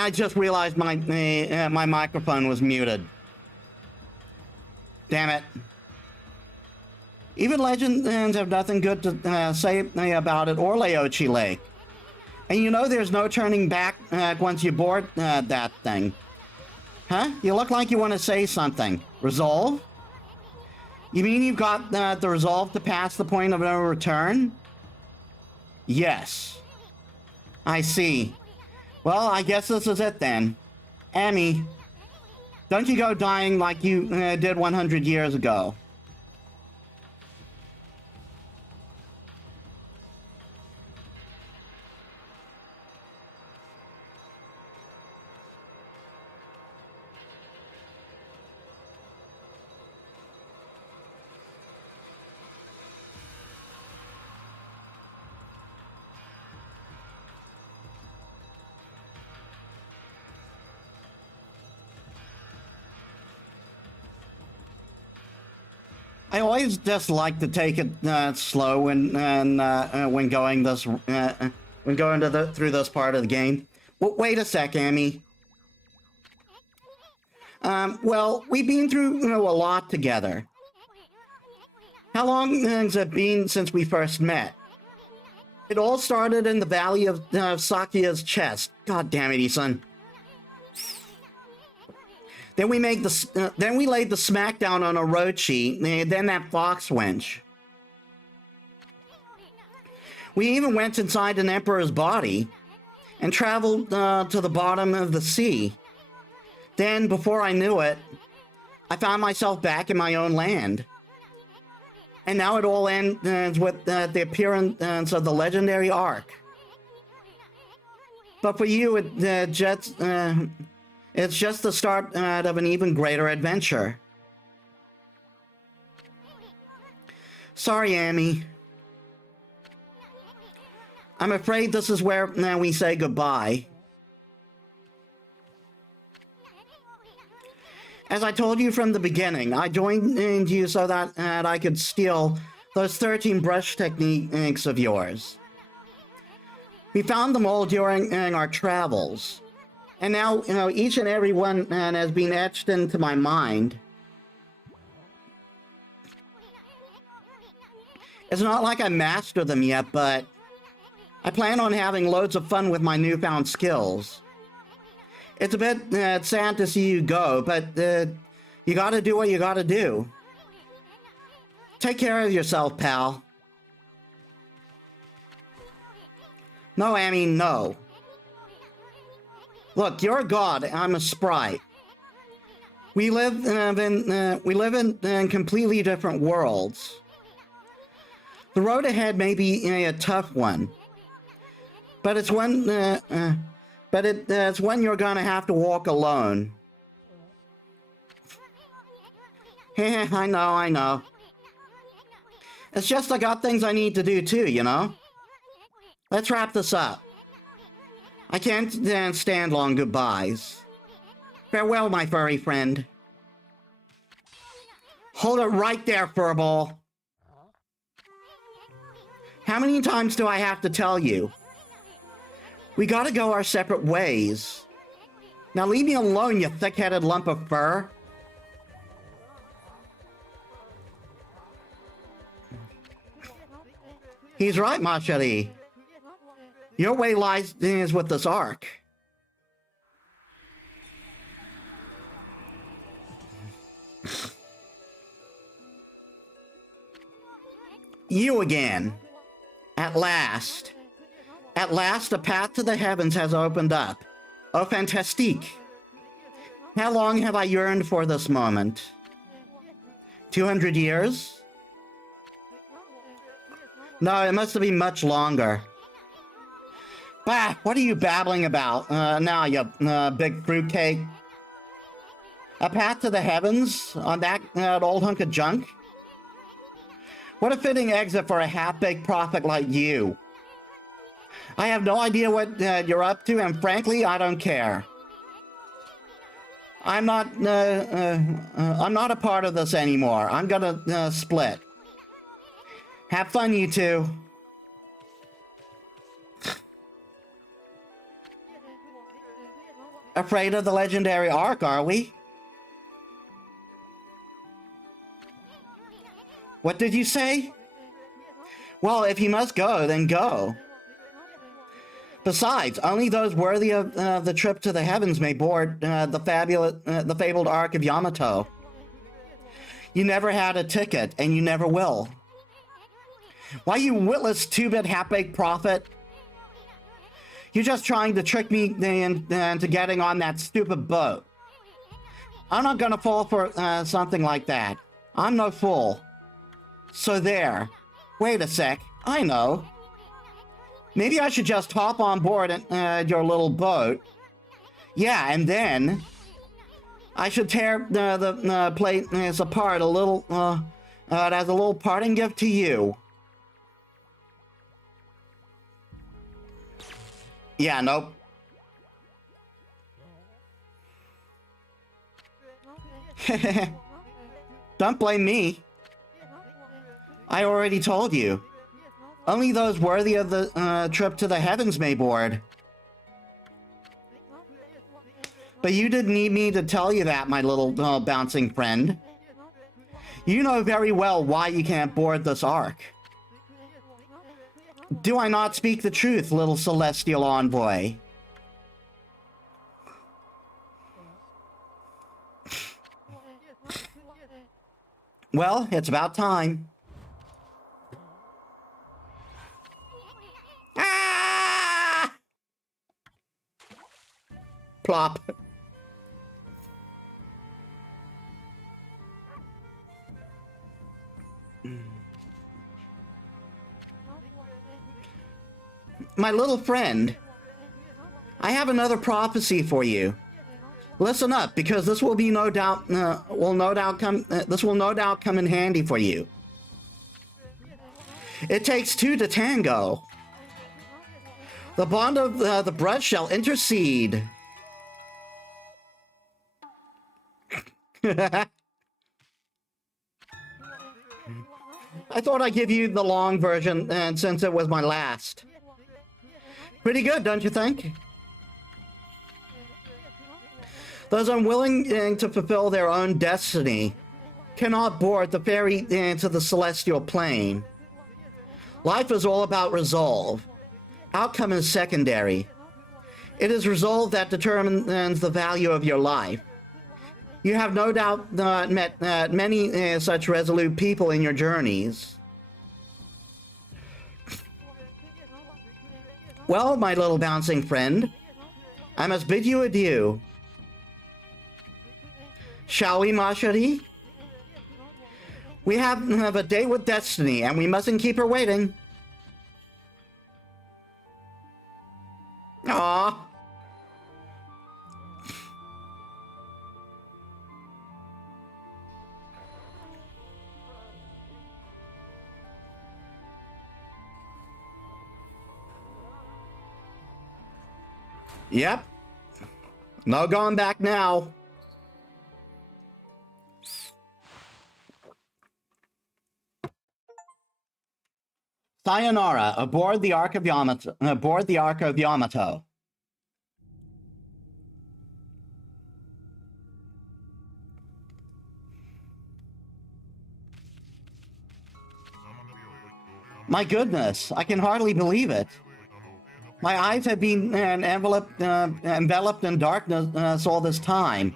I just realized my microphone was muted. Damn it. Even legends have nothing good to say about it or Leochi Lake. And you know there's no turning back once you board that thing. Huh? You look like you want to say something. Resolve? You mean you've got the resolve to pass the point of no return? Yes. I see. Well, I guess this is it then. Amy, don't you go dying like you did 100 years ago. I always just like to take it slow when going this when going to through this part of the game. Wait a sec, Amy. Well, we've been through a lot together. How long has it been since we first met? It all started in the Valley of Sakuya's chest. God damn it, Isan. Then we laid the smackdown on Orochi, then that fox wench. We even went inside an emperor's body and traveled to the bottom of the sea. Then, before I knew it, I found myself back in my own land. And now it all ends with the appearance of the legendary Ark. But for you, it's just the start of an even greater adventure. Sorry, Amy. I'm afraid this is where we say goodbye. As I told you from the beginning, I joined you so that I could steal those 13 brush techniques of yours. We found them all during our travels. And now, each and every one has been etched into my mind. It's not like I mastered them yet, but I plan on having loads of fun with my newfound skills. It's a bit sad to see you go, but you gotta do what you gotta do. Take care of yourself, pal. No, Amy, no. Look, you're a god, I'm a sprite. We live in completely different worlds. The road ahead may be a tough one, but it's one you're gonna have to walk alone. I know. It's just I got things I need to do too, you know? Let's wrap this up. I can't stand long goodbyes. Farewell, my furry friend. Hold it right there, furball. How many times do I have to tell you? We gotta go our separate ways. Now leave me alone, you thick-headed lump of fur. He's right, Machari. Your way lies with this Ark. You again. At last. At last, a path to the heavens has opened up. Oh, fantastique. How long have I yearned for this moment? 200 years? No, it must have been much longer. Bah, what are you babbling about now, you big fruitcake? A path to the heavens on that old hunk of junk? What a fitting exit for a half-baked prophet like you. I have no idea what you're up to, and frankly, I don't care. I'm not a part of this anymore. I'm gonna split. Have fun, you two. Afraid of the legendary arc, are we? What did you say? Well, if you must go, then go. Besides, only those worthy of the trip to the heavens may board the fabled Ark of Yamato. You never had a ticket, and you never will. Why, you witless two-bit half-baked prophet? You're just trying to trick me into getting on that stupid boat. I'm not gonna fall for something like that. I'm no fool. So there. Wait a sec. I know. Maybe I should just hop on board your little boat. Yeah, and then I should tear the plate apart a little as a little parting gift to you. Yeah, nope. Don't blame me. I already told you. Only those worthy of the trip to the heavens may board. But you didn't need me to tell you that, my little bouncing friend. You know very well why you can't board this ark. Do I not speak the truth, little celestial envoy? Well, it's about time. Ah! Plop. My little friend, I have another prophecy for you. Listen up, because this will be no doubt come in handy for you. It takes two to tango. The bond of the breath shall intercede. I thought I'd give you the long version, and since it was my last. Pretty good, don't you think? Those unwilling to fulfill their own destiny cannot board the ferry into the celestial plane. Life is all about resolve. Outcome is secondary. It is resolve that determines the value of your life. You have no doubt met many such resolute people in your journeys. Well, my little bouncing friend, I must bid you adieu. Shall we, ma chérie? We have a date with destiny, and we mustn't keep her waiting. Aww. Yep. No going back now. Sayonara, aboard the Ark of Yamato. My goodness, I can hardly believe it. My eyes have been enveloped in darkness all this time.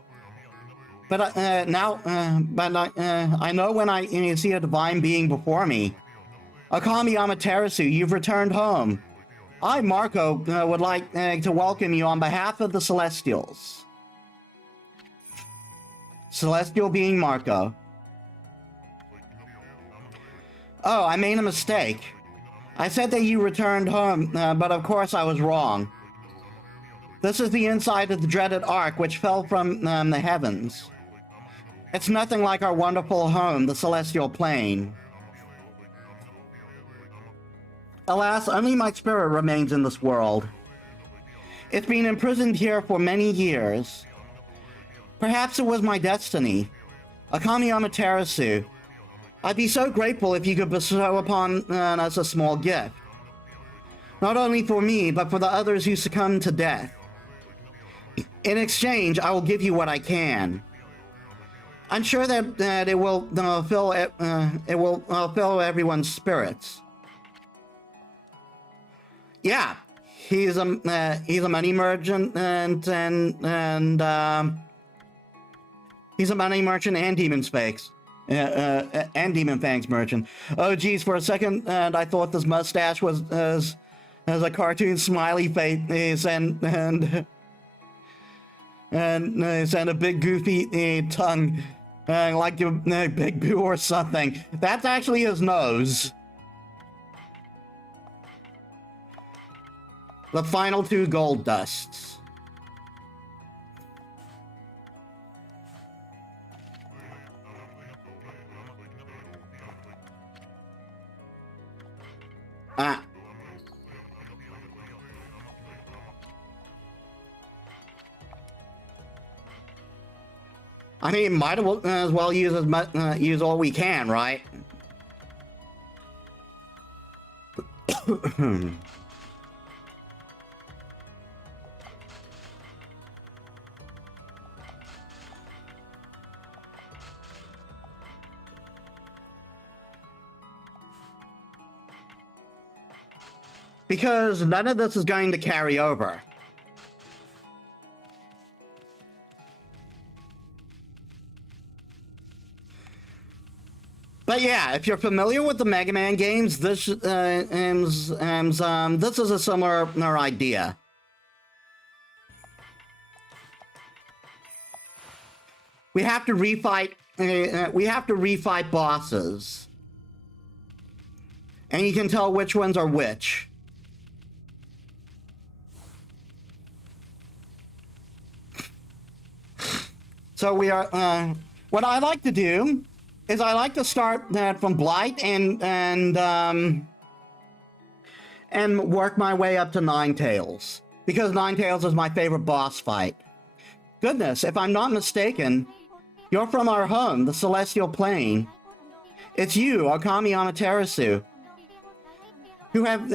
But I know when I see a divine being before me. Okami Amaterasu, you've returned home. I, Marco, would like to welcome you on behalf of the Celestials. Celestial being Marco. Oh, I made a mistake. I said that you returned home, but of course I was wrong. This is the inside of the dreaded Ark which fell from the heavens. It's nothing like our wonderful home, the Celestial Plane. Alas, only my spirit remains in this world. It's been imprisoned here for many years. Perhaps it was my destiny. Okami Amaterasu, I'd be so grateful if you could bestow upon us a small gift. Not only for me, but for the others who succumbed to death. In exchange, I will give you what I can. I'm sure that it will fill everyone's spirits. Yeah, he's a money merchant and he's a money merchant and demon fakes. And demon fangs merchant. Oh geez, for a second I thought this mustache was as a cartoon smiley face and a big goofy tongue, like a Big Boo or something. That's actually his nose. The final 2 gold dusts. I mean, might as well use use all we can, right? Because none of this is going to carry over. But yeah, if you're familiar with the Mega Man games, this is a similar idea. We have to refight. We have to refight bosses, and you can tell which ones are which. So we are. What I like to do is I like to start from Blight and work my way up to Ninetales, because Ninetales is my favorite boss fight. Goodness, if I'm not mistaken, you're from our home, the Celestial Plane. It's you, Okami Amaterasu. Who have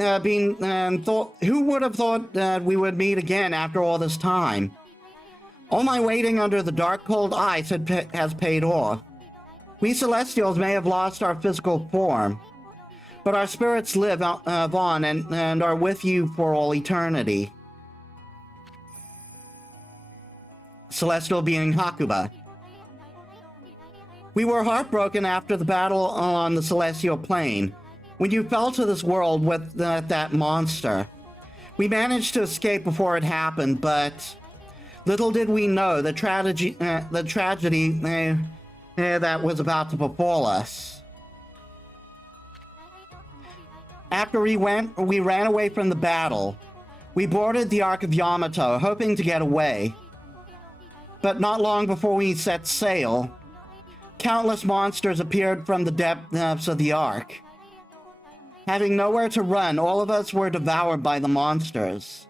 who would have thought that we would meet again after all this time? All my waiting under the dark, cold ice has paid off. We Celestials may have lost our physical form, but our spirits live on and are with you for all eternity. Celestial being Hakuba. We were heartbroken after the battle on the Celestial Plane, when you fell to this world with that monster. We managed to escape before it happened, but little did we know the tragedy that was about to befall us. After we ran away from the battle. We boarded the Ark of Yamato, hoping to get away. But not long before we set sail, countless monsters appeared from the depths of the Ark. Having nowhere to run, all of us were devoured by the monsters.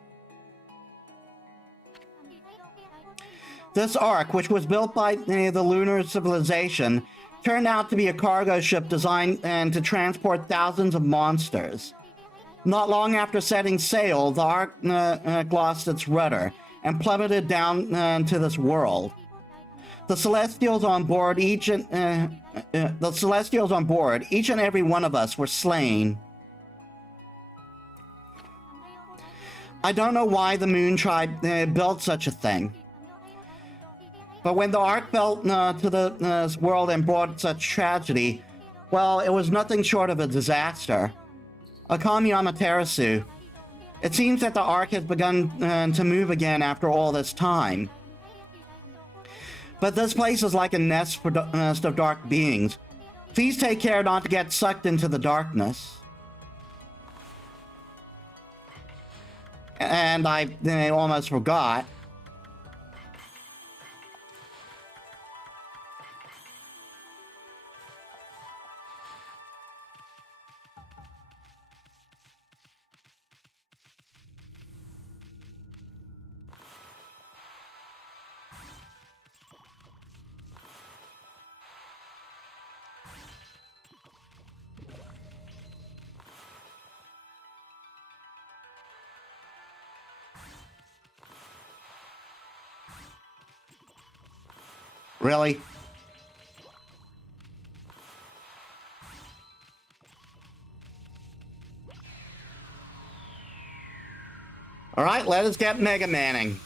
This Ark, which was built by the lunar civilization, turned out to be a cargo ship designed to transport thousands of monsters. Not long after setting sail, the Ark lost its rudder and plummeted down to this world. The Celestials on board, each and every one of us were slain. I don't know why the Moon Tribe built such a thing. But when the Ark fell to this world and brought such tragedy, well, it was nothing short of a disaster. Okami Amaterasu. It seems that the Ark has begun to move again after all this time. But this place is like a nest of dark beings. Please take care not to get sucked into the darkness. And I almost forgot. Really? All right, let us get Mega Manning.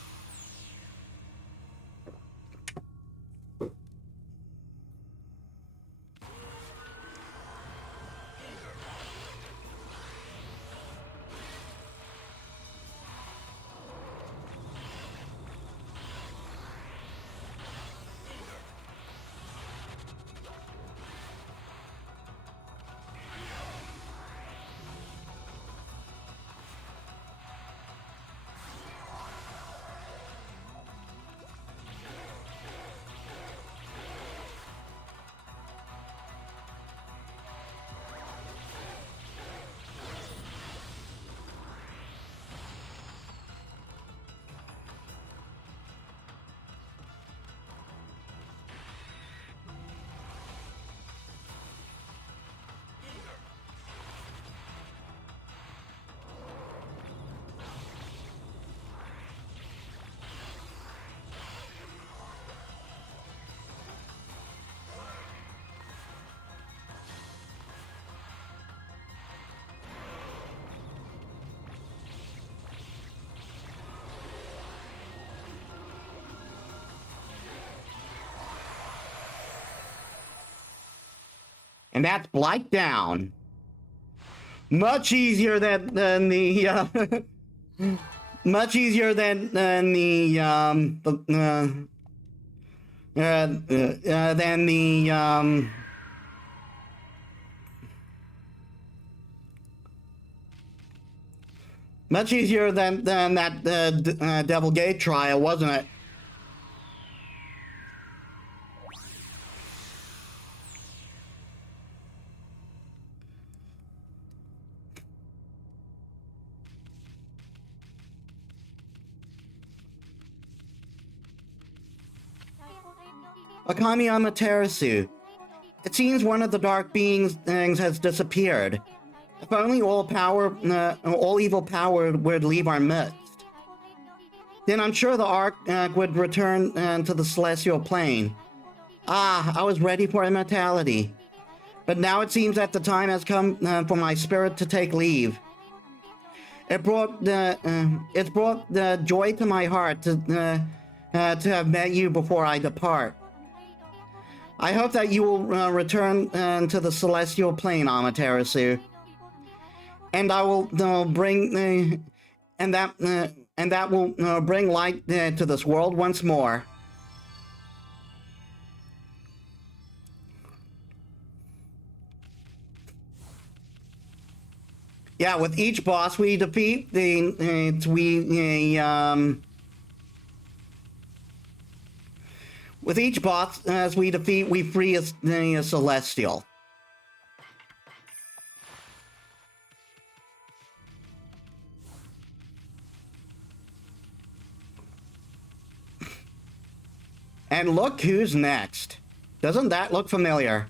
And that's Blight down. Much easier than the much easier than the than the much easier than that Devil Gate trial, wasn't it? Okami Amaterasu. It seems one of the dark beings has disappeared. If only all evil power would leave our midst, then I'm sure the Ark would return to the celestial plane. Ah, I was ready for immortality. But now it seems that the time has come for my spirit to take leave. It's brought the joy to my heart to have met you before I depart. I hope that you will return to the celestial plane, Amaterasu, and I will bring and that will bring light to this world once more. Yeah, with each boss we defeat, with each boss as we defeat, we free a celestial. And look who's next. Doesn't that look familiar?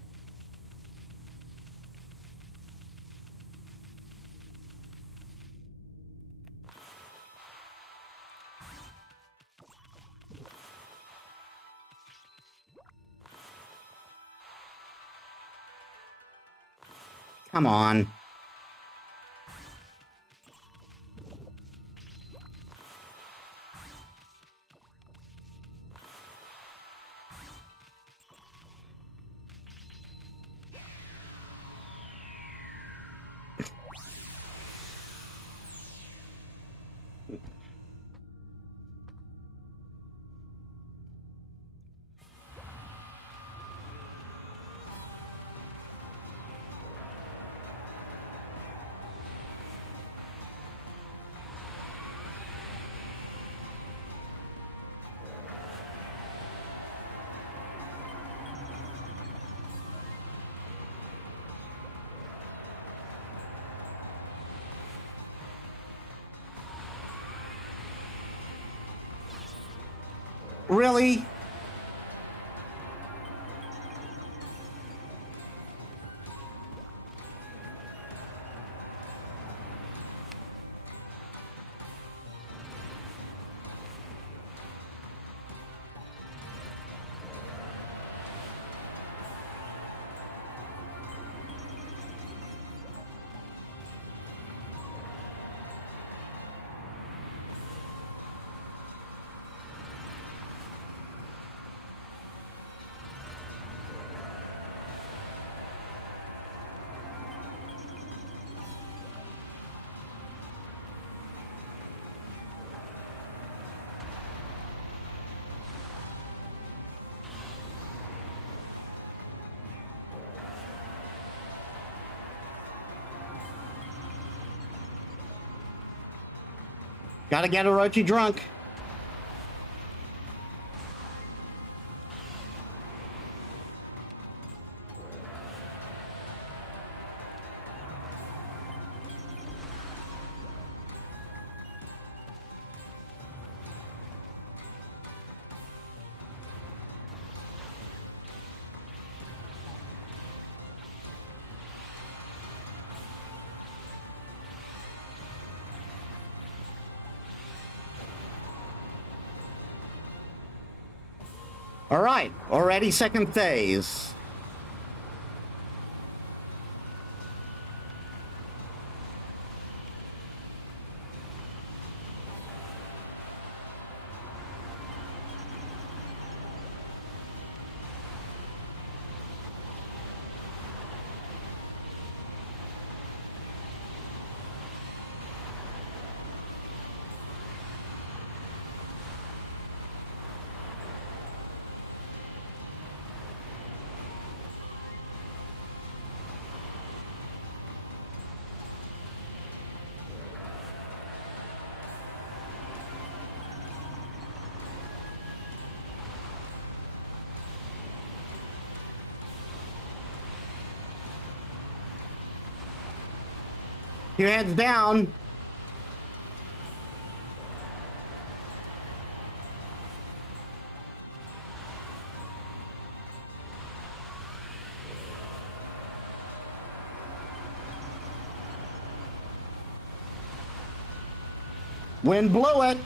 Come on. Really? Gotta get Orochi drunk. All right, already second phase. Your head's down. Wind blew it.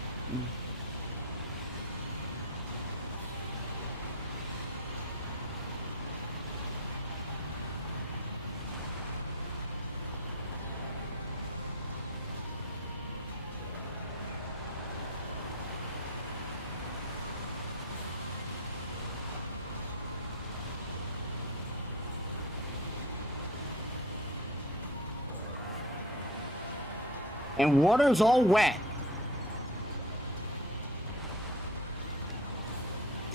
And water's all wet.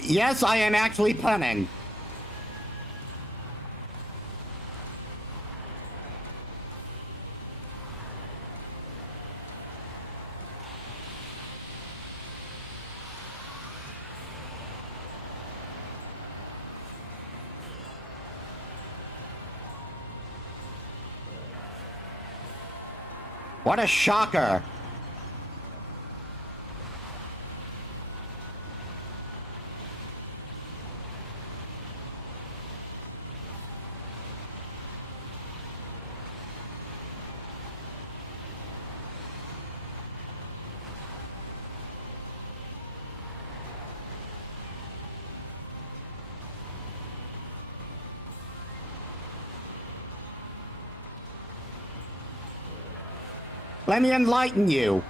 Yes, I am actually punning. What a shocker. Let me enlighten you.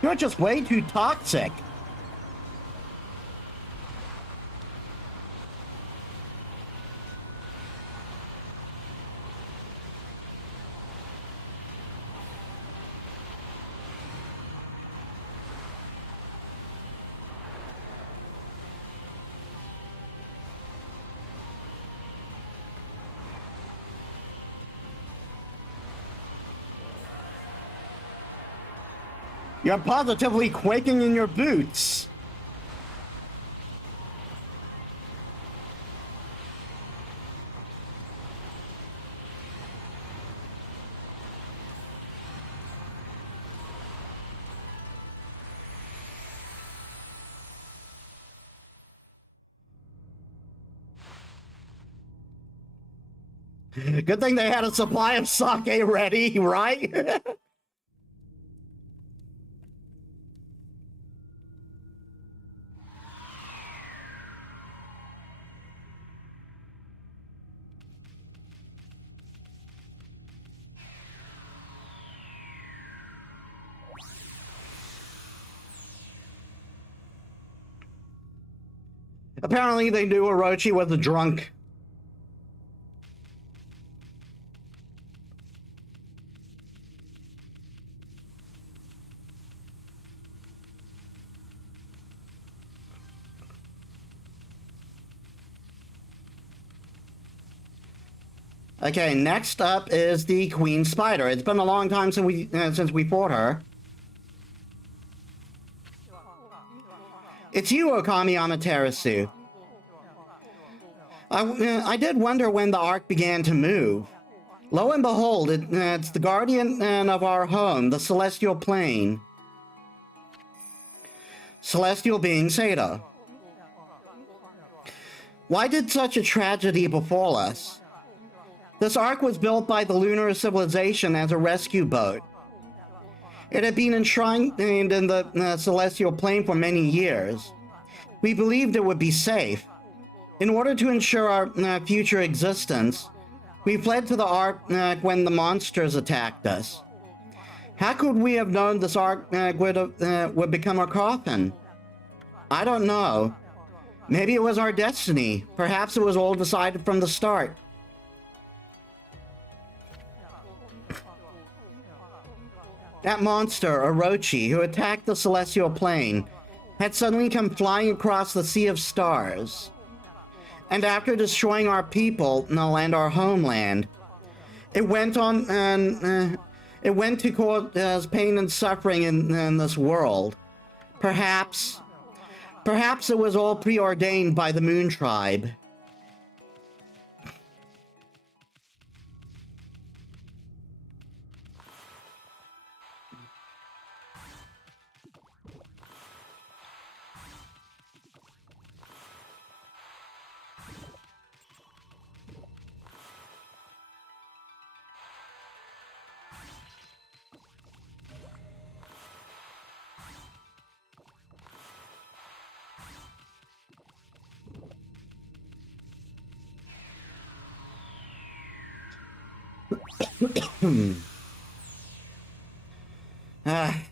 You're just way too toxic. You're positively quaking in your boots. Good thing they had a supply of sake ready, right? Apparently they knew Orochi was a drunk. Okay, next up is the Queen Spider. It's been a long time since we fought her. It's you, Okami Amaterasu. I did wonder when the arc began to move. Lo and behold, it's the guardian of our home, the Celestial Plane. Celestial being Seda. Why did such a tragedy befall us? This ark was built by the lunar civilization as a rescue boat. It had been enshrined in the Celestial Plane for many years. We believed it would be safe. In order to ensure our future existence, we fled to the ark when the monsters attacked us. How could we have known this ark would become a coffin? I don't know. Maybe it was our destiny. Perhaps it was all decided from the start. That monster, Orochi, who attacked the Celestial Plane, had suddenly come flying across the Sea of Stars. And after destroying our people and our homeland, it went to cause pain and suffering in this world. Perhaps it was all preordained by the Moon Tribe. Ah.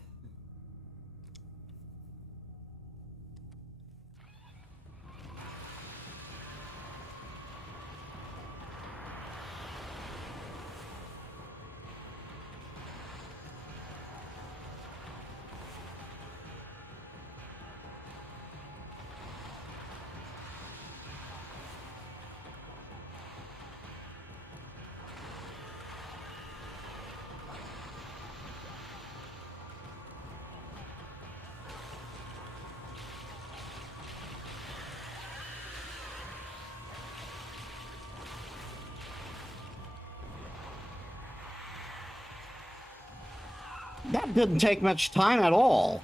That didn't take much time at all.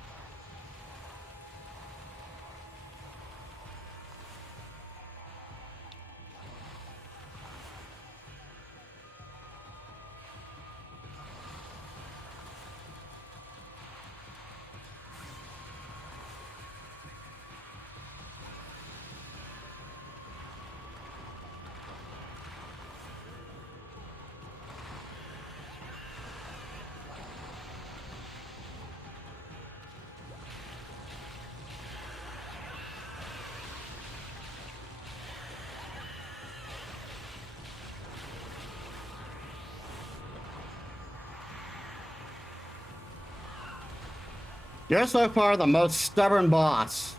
You're so far the most stubborn boss.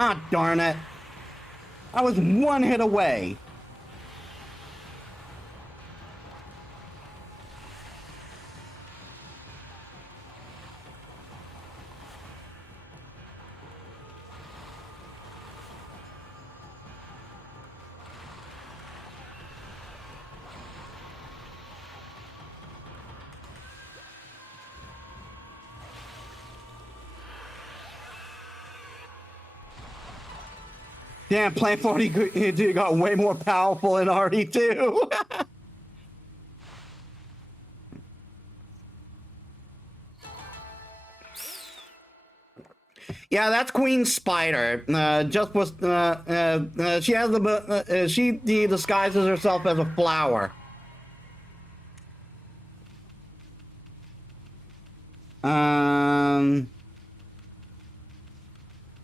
Ah, darn it. I was one hit away. Damn, Plant 42 got way more powerful in RD2. Yeah, that's Queen Spider. Just was she has the she disguises herself as a flower.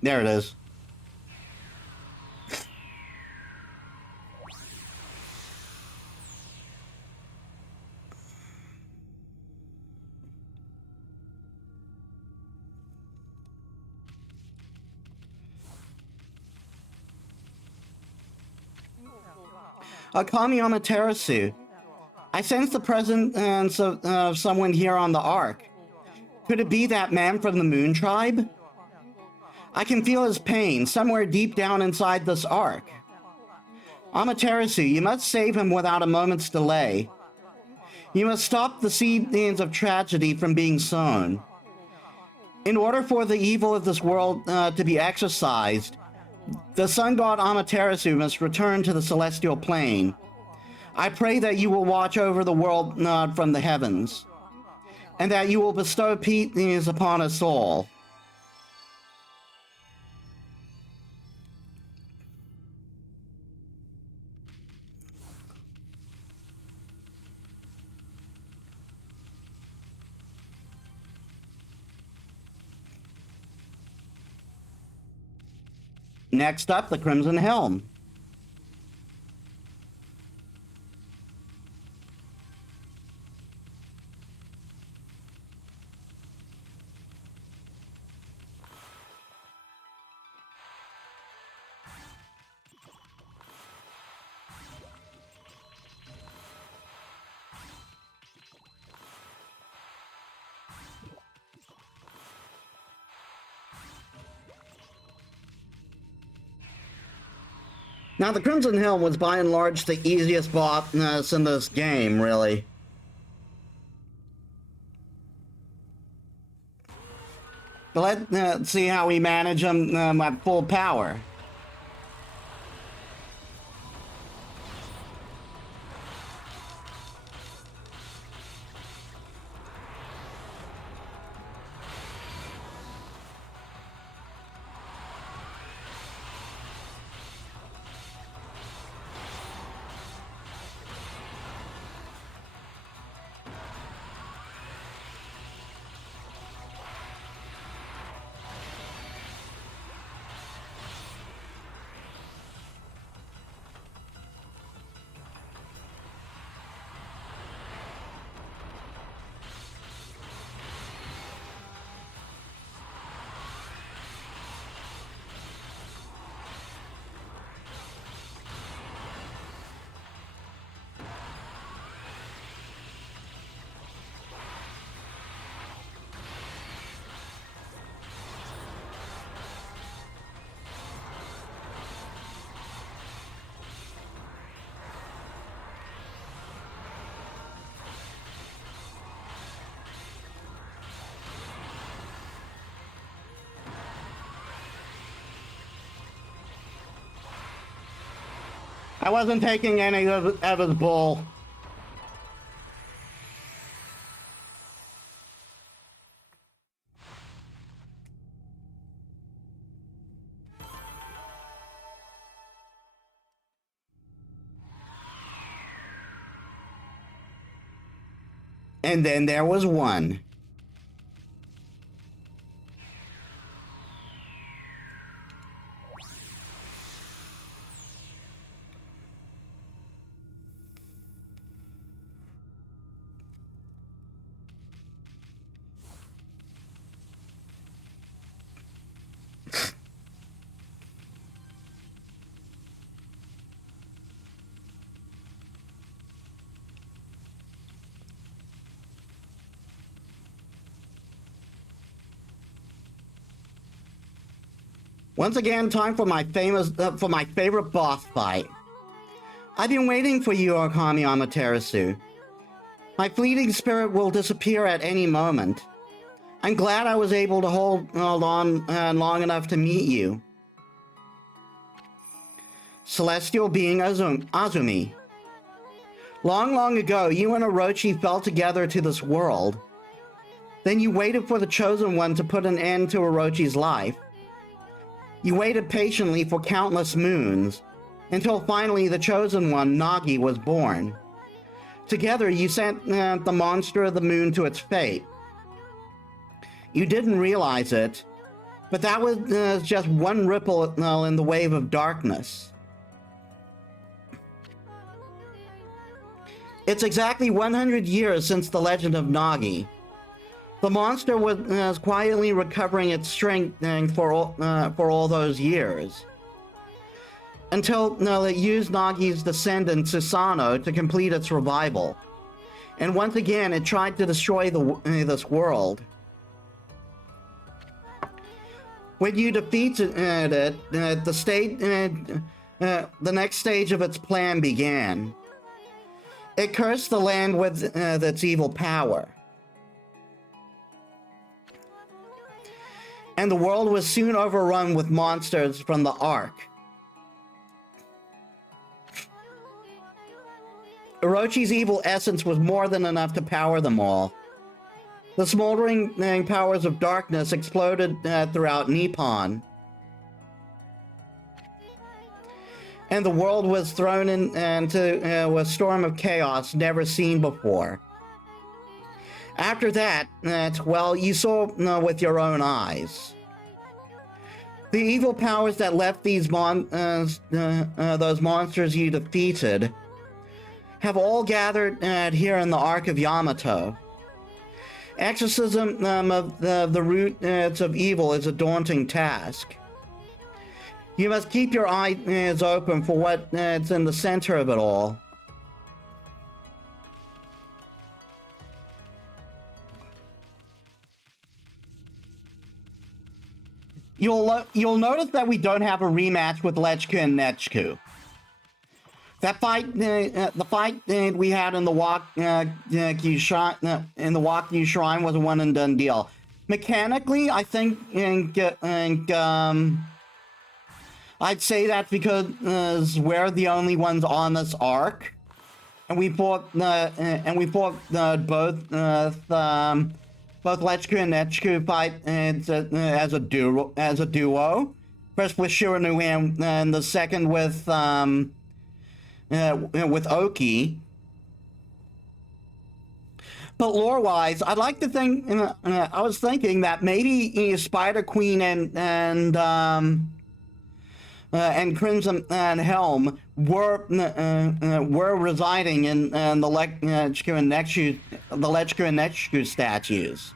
There it is. Okami Amaterasu. I sense the presence of someone here on the Ark. Could it be that man from the Moon Tribe? I can feel his pain somewhere deep down inside this Ark. Amaterasu, you must save him without a moment's delay. You must stop the seeds of tragedy from being sown. In order for the evil of this world to be exorcised, the sun god Amaterasu must return to the celestial plane. I pray that you will watch over the world from the heavens, and that you will bestow peace upon us all. Next up, the Crimson Helm. Now, the Crimson Helm was by and large the easiest boss in this game, really. But let's see how we manage him at full power. I wasn't taking any of his bull. And then there was one. Once again, time for my favorite boss fight. I've been waiting for you, Okami Amaterasu. My fleeting spirit will disappear at any moment. I'm glad I was able to hold on long enough to meet you. celestial being Azumi. Long, long ago, you and Orochi fell together to this world. Then you waited for the Chosen One to put an end to Orochi's life. You waited patiently for countless moons, until finally the Chosen One, Nagi, was born. Together, you sent the monster of the moon to its fate. You didn't realize it, but that was just one ripple in the wave of darkness. It's exactly 100 years since the legend of Nagi. The monster was quietly recovering its strength for all those years, until it used Nagi's descendant Susanoo to complete its revival. And once again, it tried to destroy this world. When you defeated it, the next stage of its plan began. It cursed the land with its evil power. And the world was soon overrun with monsters from the Ark. Orochi's evil essence was more than enough to power them all. The smoldering powers of darkness exploded throughout Nippon. And the world was thrown into a storm of chaos never seen before. After that, well, you saw with your own eyes. The evil powers that left these those monsters you defeated have all gathered here in the Ark of Yamato. Exorcism of the roots of evil is a daunting task. You must keep your eyes open for what's in the center of it all. You'll notice that we don't have a rematch with Lechku and Nechku. That fight, the fight we had in the Wakyu Shrine was a one and done deal. Mechanically, I think I'd say that's because we're the only ones on this arc, and we fought both Lechku and Nechku fight as a duo. First with Shiranu and the second with Oki. But lore-wise, I'd like to think. I was thinking that maybe Spider Queen and Crimson and Helm were residing in the Lechku and Nechku statues.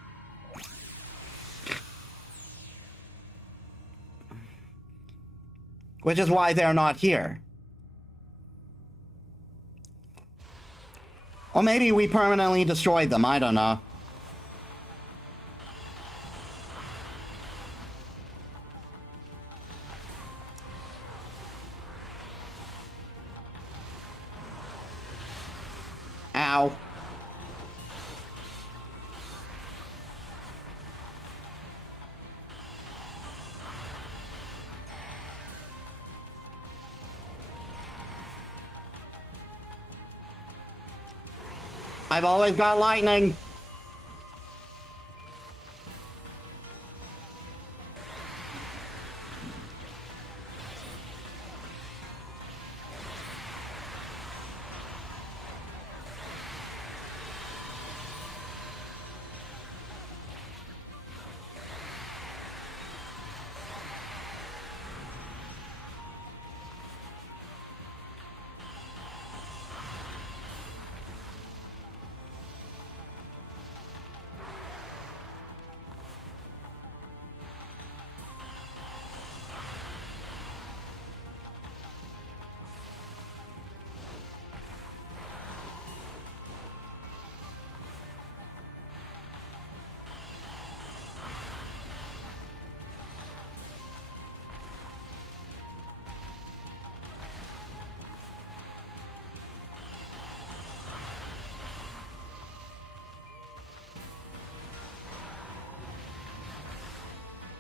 Which is why they're not here. Or maybe we permanently destroyed them, I don't know. Ow. I've always got lightning.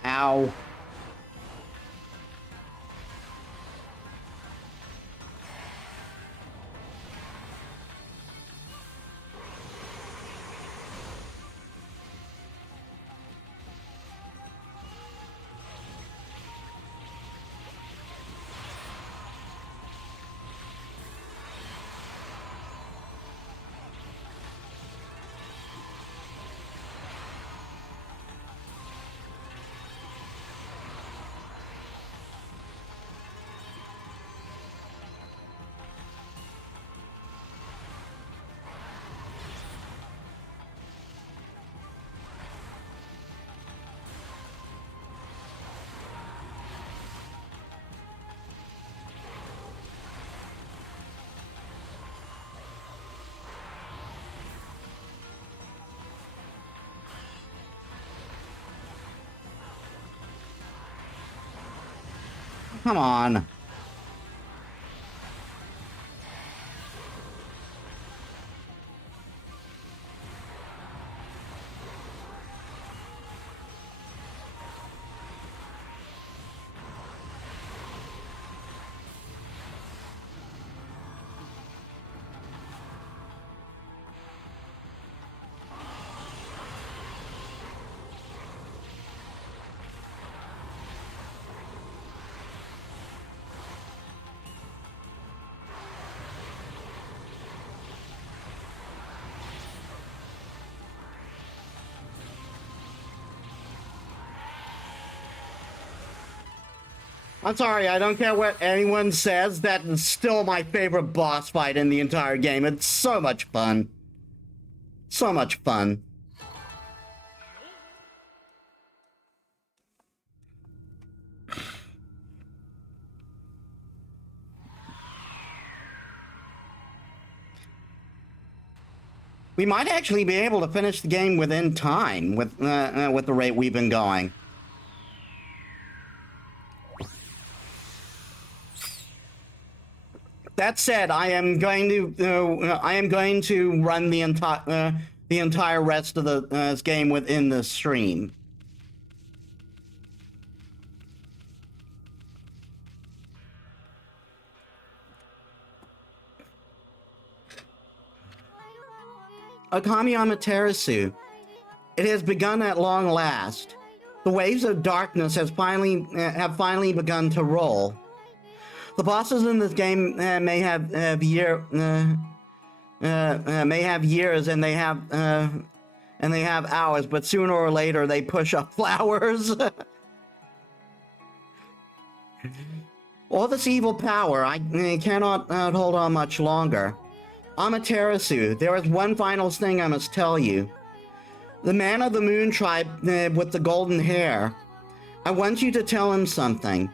Ow. Come on. I'm sorry, I don't care what anyone says, that is still my favorite boss fight in the entire game. It's so much fun. So much fun. We might actually be able to finish the game within time with the rate we've been going. That said, I am going to run the entire rest of the game within the stream. Okami Amaterasu. It has begun at long last. The waves of darkness have finally begun to roll. The bosses in this game may have years, and they have hours, but sooner or later they push up flowers. All this evil power, I cannot hold on much longer. Amaterasu, there is one final thing I must tell you. The man of the Moon Tribe with the golden hair. I want you to tell him something.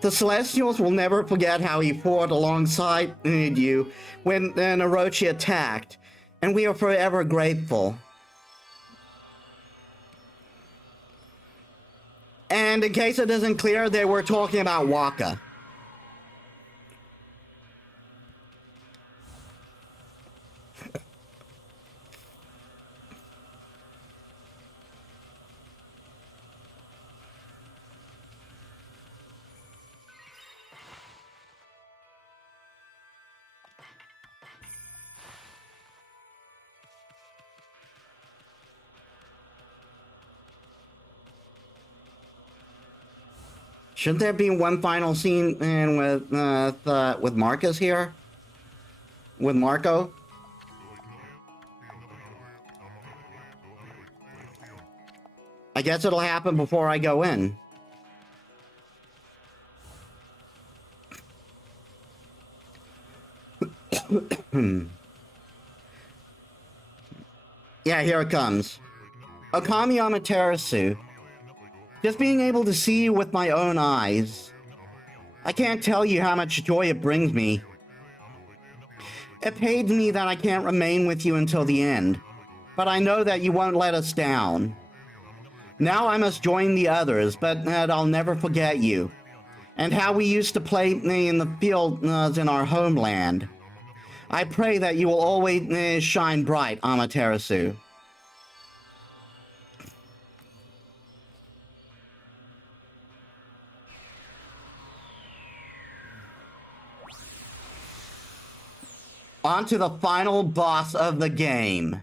The Celestials will never forget how he fought alongside you when Orochi attacked, and we are forever grateful. And in case it isn't clear, they were talking about Waka. Shouldn't there be one final scene with Marcus here? With Marco? I guess it'll happen before I go in. Yeah, here it comes. Okami Amaterasu. Just being able to see you with my own eyes. I can't tell you how much joy it brings me. It pains me that I can't remain with you until the end, but I know that you won't let us down. Now I must join the others, but I'll never forget you, and how we used to play in the fields in our homeland. I pray that you will always shine bright, Amaterasu. On to the final boss of the game.